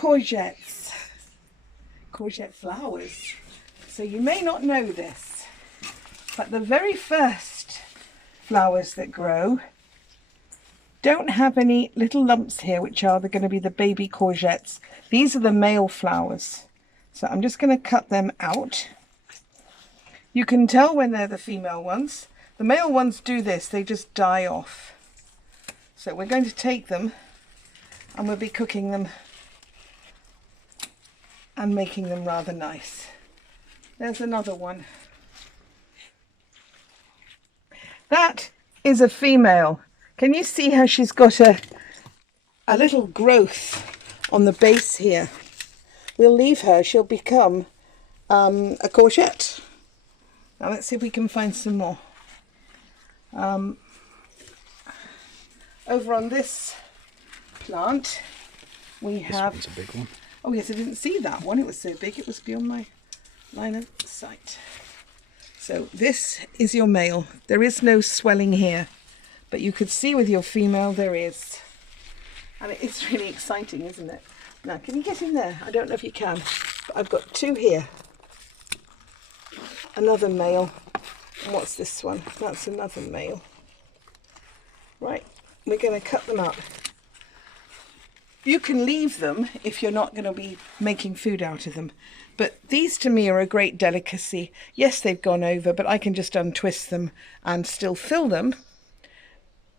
courgettes, courgette flowers. So you may not know this, but the very first flowers that grow don't have any little lumps here, which are going to be the baby courgettes. These are the male flowers. So I'm just going to cut them out. You can tell when they're the female ones. The male ones do this, they just die off. So we're going to take them and we'll be cooking them and making them rather nice. There's another one. That is a female. Can you see how she's got a little growth on the base here? We'll leave her, she'll become a courgette. Now let's see if we can find some more. Over on this plant we have... This one's a big one. Oh yes, I didn't see that one, it was so big it was beyond my line of sight. So this is your male. There is no swelling here, but you could see with your female there is. And it's really exciting, isn't it? Now, can you get in there? I don't know if you can, but I've got two here. Another male. And what's this one? That's another male. Right, we're going to cut them up. You can leave them if you're not going to be making food out of them. But these to me are a great delicacy. Yes, they've gone over, but I can just untwist them and still fill them.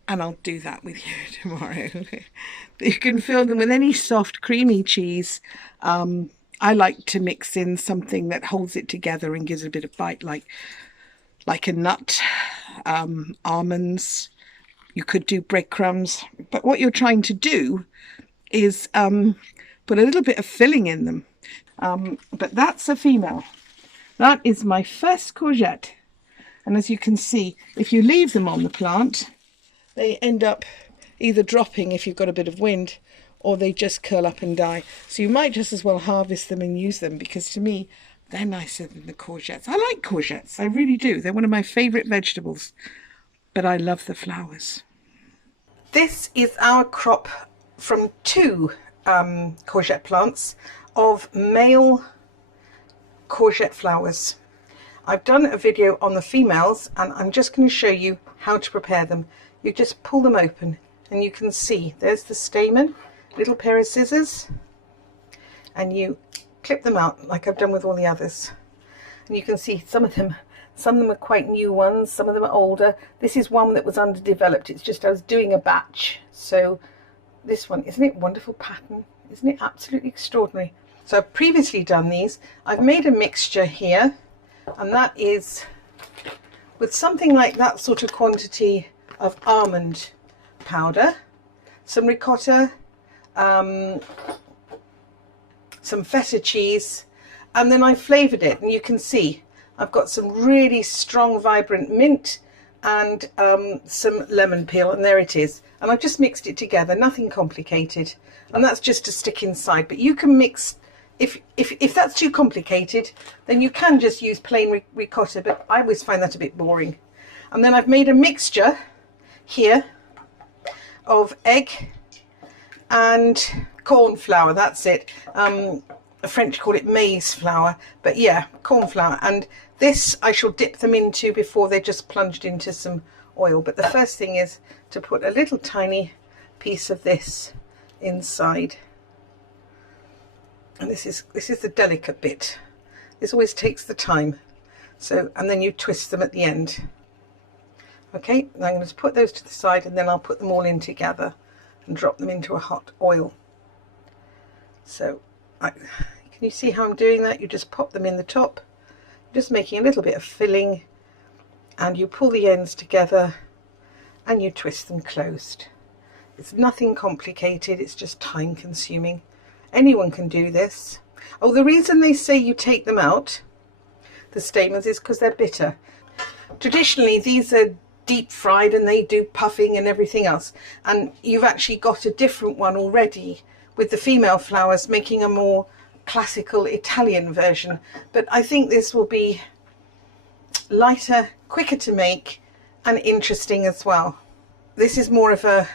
And I'll do that with you tomorrow. You can fill them with any soft, creamy cheese. I like to mix in something that holds it together and gives it a bit of bite, like a nut, almonds. You could do breadcrumbs. But what you're trying to do is put a little bit of filling in them. But that's a female. That is my first courgette. And as you can see, if you leave them on the plant, they end up either dropping if you've got a bit of wind, or they just curl up and die. So you might just as well harvest them and use them, because to me, they're nicer than the courgettes. I like courgettes, I really do. They're one of my favourite vegetables, but I love the flowers. This is our crop from two courgette plants of male courgette flowers. I've done a video on the females and I'm just going to show you how to prepare them. You just pull them open and you can see there's the stamen, little pair of scissors, and you clip them out like I've done with all the others. And you can see some of them are quite new ones, some of them are older. This is one that was underdeveloped. It's just I was doing a batch. So this one, isn't it wonderful pattern? Isn't it absolutely extraordinary? So I've previously done these. I've made a mixture here, and that is with something like that sort of quantity of almond powder, some ricotta, some feta cheese, and then I flavoured it, and you can see I've got some really strong vibrant mint and some lemon peel, and there it is. And I've just mixed it together, nothing complicated, and that's just to stick inside. But you can mix, if that's too complicated, then you can just use plain ricotta, but I always find that a bit boring. And then I've made a mixture here of egg and corn flour, that's it. The French call it maize flour, but yeah, corn flour. And this I shall dip them into before they're just plunged into some oil. But the first thing is to put a little tiny piece of this inside. And this is the delicate bit. This always takes the time. So, and then you twist them at the end. Okay, now I'm going to put those to the side, and then I'll put them all in together and drop them into a hot oil. So can you see how I'm doing that? You just pop them in the top, just making a little bit of filling, and you pull the ends together and you twist them closed. It's nothing complicated, it's just time consuming. Anyone can do this. Oh, the reason they say you take them out, the stamens, is because they're bitter. Traditionally these are deep fried and they do puffing and everything else, and you've actually got a different one already with the female flowers, making a more classical Italian version. But I think this will be lighter, quicker to make, and interesting as well. This is more of a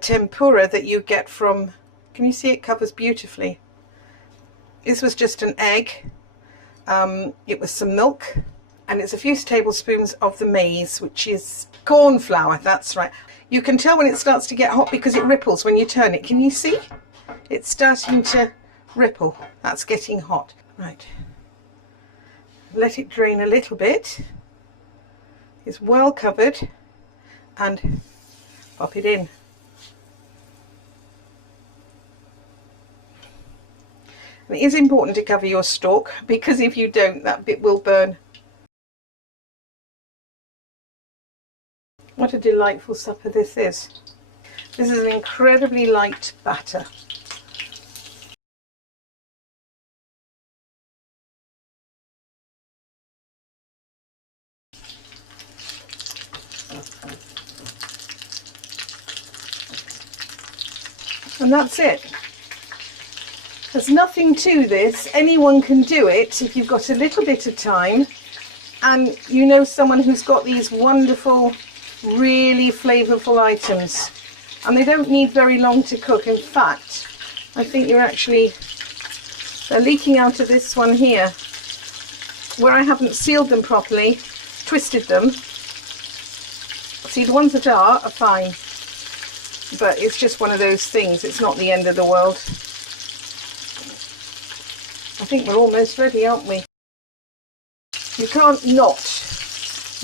tempura that you get from Can you see it covers beautifully? This was just an egg. It was some milk, and it's a few tablespoons of the maize, which is corn flour. That's right. You can tell when it starts to get hot because it ripples when you turn it. Can you see? It's starting to ripple. That's getting hot. Right. Let it drain a little bit. It's well covered, and pop it in. And it is important to cover your stalk, because if you don't, that bit will burn. What a delightful supper this is. This is an incredibly light batter. And that's it. There's nothing to this. Anyone can do it if you've got a little bit of time and you know someone who's got these wonderful, really flavourful items. And they don't need very long to cook. In fact, I think they're leaking out of this one here, where I haven't sealed them properly, twisted them. See, the ones that are fine. But it's just one of those things. It's not the end of the world. I think we're almost ready, aren't we? You can't not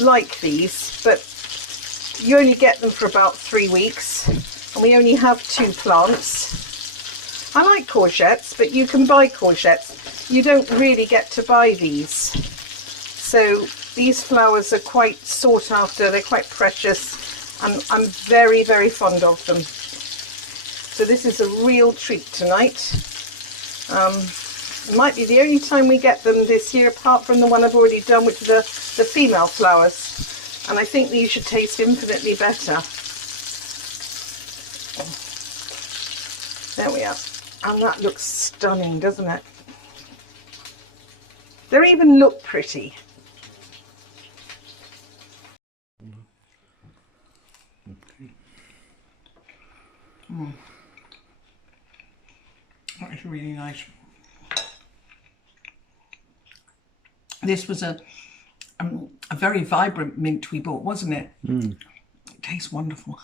like these, but you only get them for about 3 weeks, and we only have 2 plants. I like courgettes, but you can buy courgettes. You don't really get to buy these. So these flowers are quite sought after. They're quite precious. I'm very, very fond of them. So this is a real treat tonight. It might be the only time we get them this year, apart from the one I've already done, which are the female flowers. And I think these should taste infinitely better. There we are. And that looks stunning, doesn't it? They even look pretty. That is really nice. This was a very vibrant mint we bought, wasn't it? It tastes wonderful.